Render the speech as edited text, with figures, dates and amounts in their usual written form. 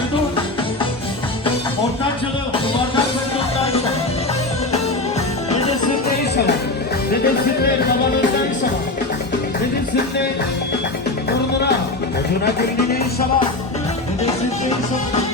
Feridun. Ortancılı duvardan Feridun'dan. Dedesin neyi sana? Dedesin ne? Babanızdan inşallah. Dedesin ne? Torununa. Torununa geldiğini inşallah. Dedesin ne inşallah.